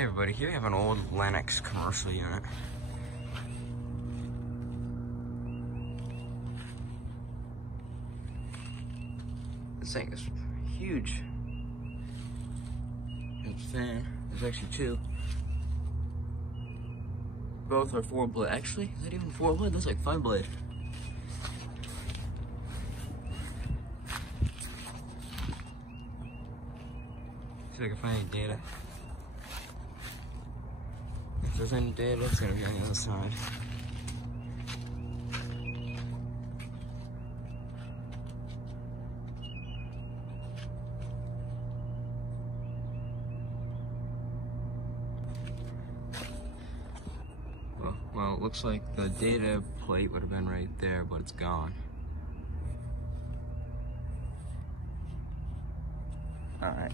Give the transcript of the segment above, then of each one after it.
Hey everybody, here we have an old Lennox commercial unit. This thing is huge. It's fan. There's actually two. Both are 4-blade. Actually, is that even 4-blade? That's like 5-blade. See if I can find any data. If there's any data, it's gonna be on the other side. Well, it looks like the data plate would have been right there, but it's gone. Alright.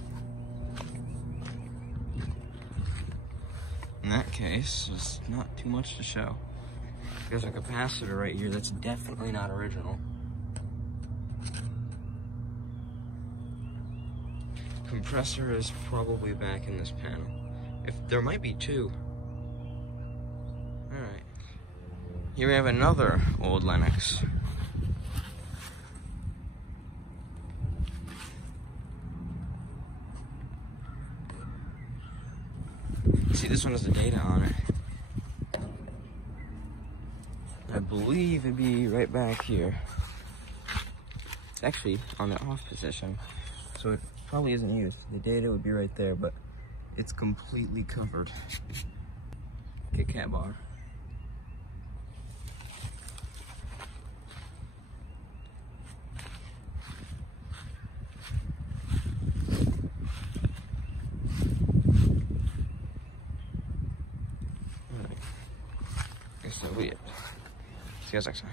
In that case, there's not too much to show. There's a capacitor right here that's definitely not original. Compressor is probably back in this panel. There might be two. Alright. Here we have another old Lennox. See, this one has the data on it. I believe it'd be right back here. It's actually on the off position, so it probably isn't used. The data would be right there, but it's completely covered. Kit Kat bar. Alright. Guess that'll be it. See you guys next time.